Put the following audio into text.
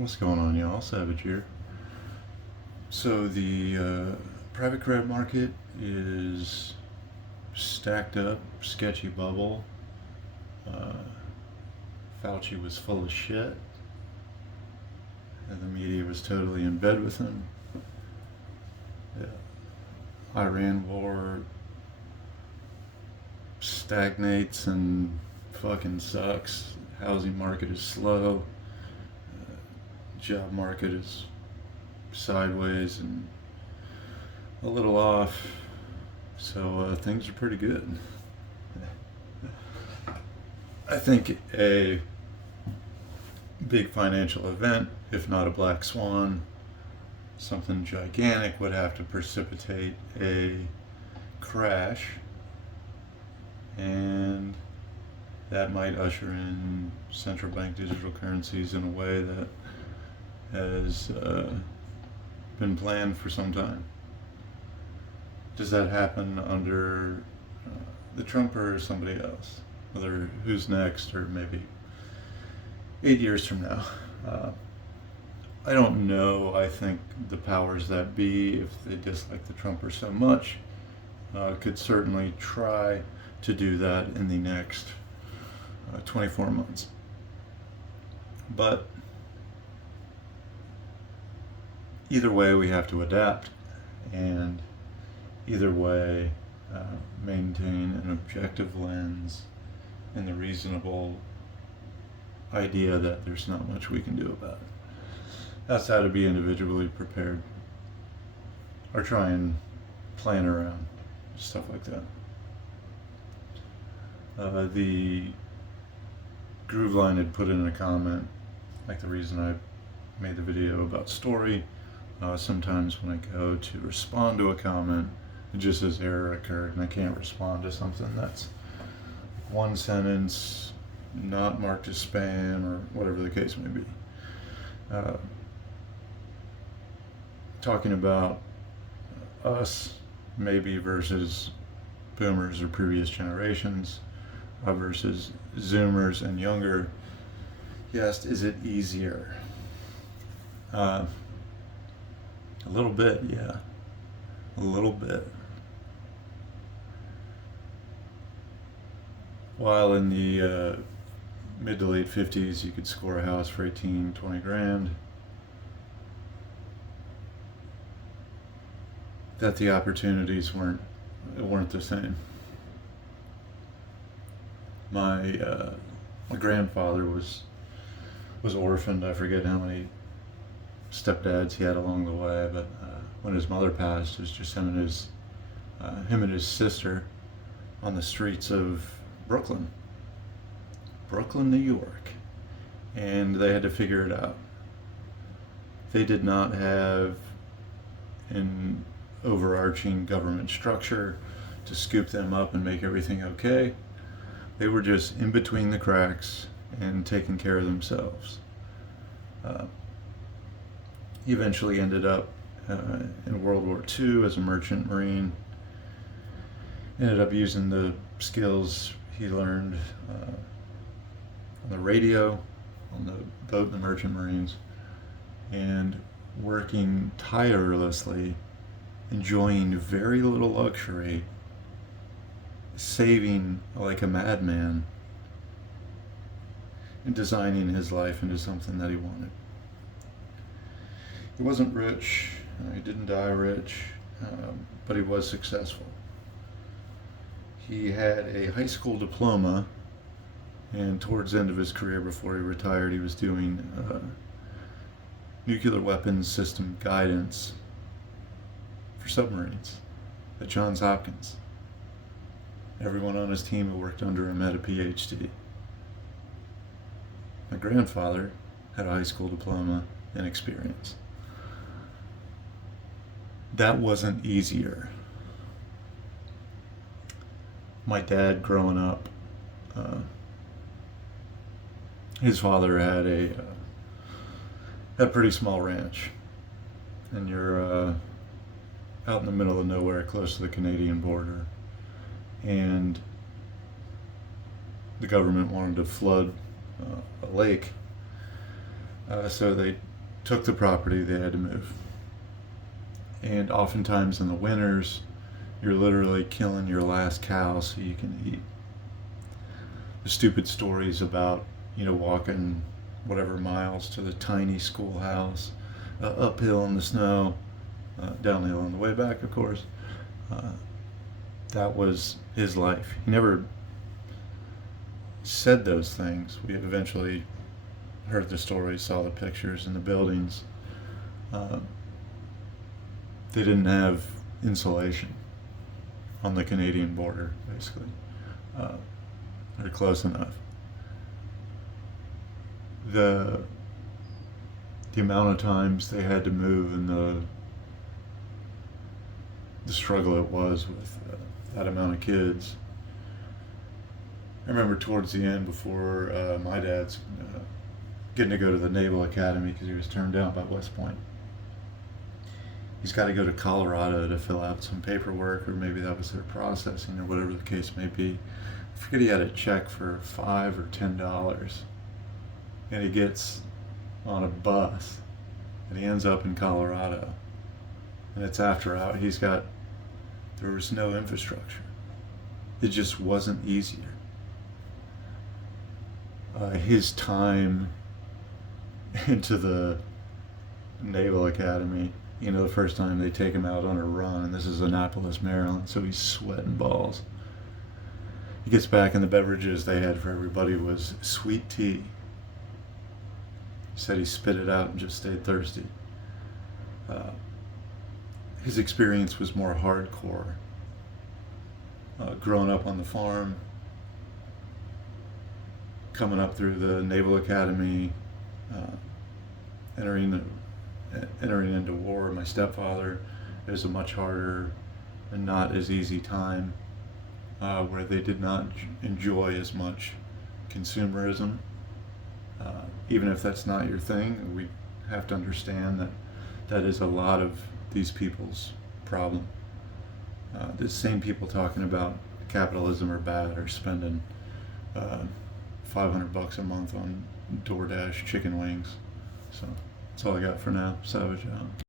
What's going on, y'all? Savage here. So the private credit market is stacked up, sketchy bubble. Uh, Fauci was full of shit, and the media was totally in bed with him. The Iran war stagnates and fucking sucks. Housing market is slow. Job market is sideways and a little off, so things are pretty good. I think a big financial event, if not a black swan, something gigantic would have to precipitate a crash, and that might usher in central bank digital currencies in a way that has been planned for some time. Does that happen under the Trump or somebody else? Whether who's next or maybe 8 years from now. I don't know. I think the powers that be, if they dislike the Trumper so much, could certainly try to do that in the next 24 months. But either way, we have to adapt, and either way, maintain an objective lens and the reasonable idea that there's not much we can do about it. That's how to be individually prepared, or try and plan around stuff like that. The Grooveline had put in a comment, like the reason I made the video about story. Sometimes when I go to respond to a comment, it just says error occurred, and I can't respond to something that's one sentence, not marked as spam, or whatever the case may be. Talking about us, maybe, versus boomers or previous generations, versus Zoomers and younger. Yes, is it easier? A little bit, yeah. A little bit. While in the mid to late 50s, you could score a house for 18, 20 grand, that the opportunities weren't the same. My grandfather was orphaned. I forget how many stepdads he had along the way, but when his mother passed, it was just him and his sister on the streets of Brooklyn, New York, and they had to figure it out. They did not have an overarching government structure to scoop them up and make everything okay. They were just in between the cracks and taking care of themselves. He eventually ended up in World War II as a merchant marine. Ended up using the skills he learned on the radio, on the boat in the merchant marines, and working tirelessly, enjoying very little luxury, saving like a madman, and designing his life into something that he wanted. He wasn't rich, he didn't die rich, but he was successful. He had a high school diploma, and towards the end of his career, before he retired, he was doing nuclear weapons system guidance for submarines at Johns Hopkins. Everyone on his team who worked under him had a PhD. My grandfather had a high school diploma and experience. That wasn't easier. My dad, growing up, his father had a pretty small ranch, and you're out in the middle of nowhere, close to the Canadian border, and the government wanted to flood a lake, so they took the property, they had to move. And oftentimes in the winters, you're literally killing your last cow so you can eat. The stupid stories about, walking whatever miles to the tiny schoolhouse, uphill in the snow, downhill on the way back, of course. That was his life. He never said those things. We eventually heard the stories, saw the pictures and the buildings. They didn't have insulation on the Canadian border, basically. Or close enough. The amount of times they had to move and the struggle it was with that amount of kids. I remember towards the end, before my dad's getting to go to the Naval Academy because he was turned down by West Point. He's got to go to Colorado to fill out some paperwork, or maybe that was their processing, or whatever the case may be. I forget, he had a check for $5 or $10, and he gets on a bus, and he ends up in Colorado, and it's after hours. There was no infrastructure. It just wasn't easier. His time into the Naval Academy, the first time they take him out on a run, and this is Annapolis, Maryland, so he's sweating balls. He gets back, and the beverages they had for everybody was sweet tea. He said he spit it out and just stayed thirsty. His experience was more hardcore. Growing up on the farm, coming up through the Naval Academy, entering into war. My stepfather, it was a much harder and not as easy time, where they did not enjoy as much consumerism. Even if that's not your thing, we have to understand that is a lot of these people's problem. The same people talking about capitalism are bad are spending $500 a month on DoorDash chicken wings. So that's all I got for now. Savage out.